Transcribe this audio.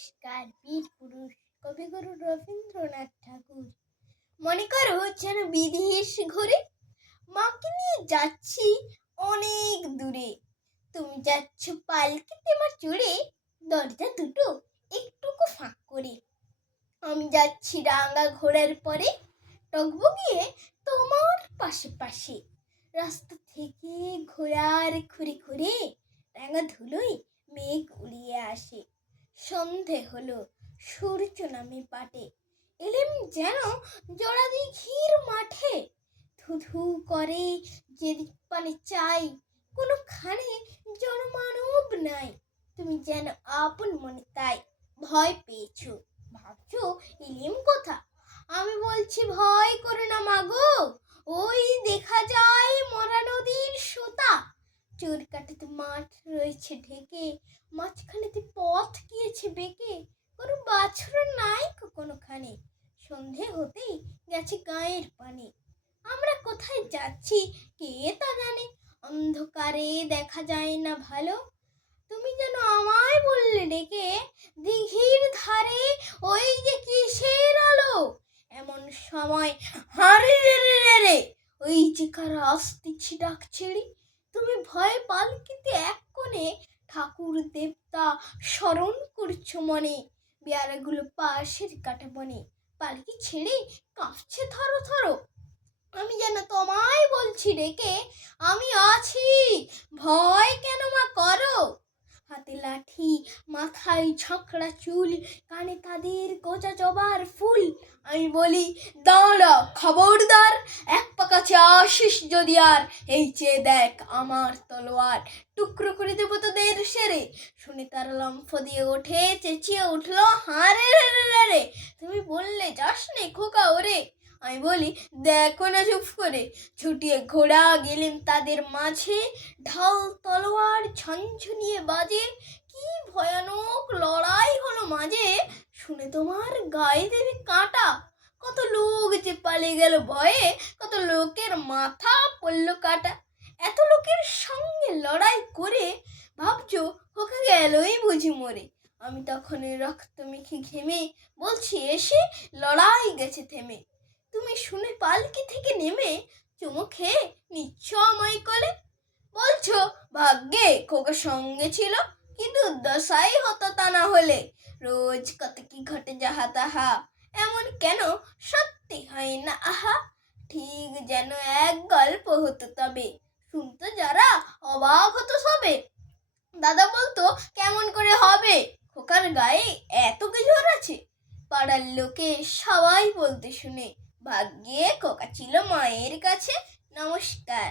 নমস্কার। বীর পুরুষ কবিগুরু রবীন্দ্রনাথ ঠাকুর। মনে করো যেন বিদেশ ঘুরে মাকে নিয়ে যাচ্ছি অনেক দূরে। তুমি যাচ্ছ পালকিতে মা চড়ে, দরজা দুটো একটুকু ফাঁক করে। আমি যাচ্ছি রাঙা ঘোড়ার পরে, টগবগিয়ে তোমার পাশে পাশে। রাস্তা থেকে ঘোড়ার খুঁড়ে খুঁড়ে রাঙা ধুলোয় মেঘ উড়িয়ে আসে। সন্ধে হলো, সূর্য নামে পাটে, এলেম যেন জোড়া দিঘির মাঠে। ধু ধু করে যেদিক পানে চাই, কোনোখানে জনমানব নাই। তুমি যেন আপন মনে তাই ভয় পেয়েছো, ভাবছো এলিম কোথা। আমি বলছি ভয় করো না মাগো, ওই দেখা যায় মরা নদীর সোতা। চোর কাটাতে মাঠ রয়েছে ঢেকে, মাঝখানেতে পথ গিয়েছে বেঁকে। কোনো বাছুর নাই কোনোখানে, সন্ধে হতেই গেছে গায়ের পানে। আমরা কোথায় যাচ্ছি কে তা জানে, অন্ধকারে দেখা যায় না ভালো। তুমি যেন আমায় বললে ডেকে, দিঘির ধারে ওই যে কিসের আলো। এমন সময় হারে রে রে রে রে, ওই যে কারা আসতেছি ডাক ছেড়ে। তুমি ভয়ে পালকিতে এক কোণে ঠাকুর দেবতা স্মরণ করছো মনে। পেয়ারাগুলো পাশের কাটা বনে, পালকি ছেড়ে কাঁপছে থরো থরো। আমি যেন তোমায় বলছি ডেকে, আমি আছি, ভয় কেন মা করো। হাতে লাঠি, মাথায় ঝাঁকড়া চুল, কানে তাদের গোজা জবার ফুল। আমি বলি দাঁড়া খবরদার, এক পা কাছে আসিস যদি আর, এই চেয়ে দেখ আমার তলোয়ার, টুকরো করে দেবো তোদের সেরে। শুনে তারা লম্ফ দিয়ে ওঠে, চেঁচিয়ে উঠলো হারে রে রে রে রে। তুমি বললে যাস নে খোকা ওরে। আমি বলি দেখো না চুপ করে, ছুটিয়ে ঘোড়া গেলেন তাদের মাঝে। ঢাল তলোয়ার ঝনঝনিয়ে বাজে, কি ভয়ানক লড়াই হলো মাঝে। শুনে তোমার গায়ে দেবে কাঁটা, কত লোক যে পালিয়ে গেল ভয়ে, কত লোকের মাথা পড়লো কাটা। এত লোকের সঙ্গে লড়াই করে ভাবছো হোকা গেলই বুঝি মরে। আমি তখন রক্ত মেখে ঘেমে বলছি এসে, লড়াই গেছে থেমে। তুমি শুনে পালকি থেকে নেমে চুমো খেয়ে নিচ্ছ আমায় কোলে। বলছো ভাগ্যে খোকা সঙ্গে ছিল, কিন্তু দশাই হতো তা না হলে। রোজ কত কি ঘটে যাহা তাহা, এমন কেন সত্যি হয় না আহা। ঠিক যেন এক গল্প হতো তবে, শুনতো যারা অবাক হতো সবে। দাদা বলতো কেমন করে হবে, খোকার গায়ে এত কি জোর আছে। পাড়ার লোকে সবাই বলতে শুনে, ভাগ্যে খোকা ছিল মায়ের কাছে। নমস্কার।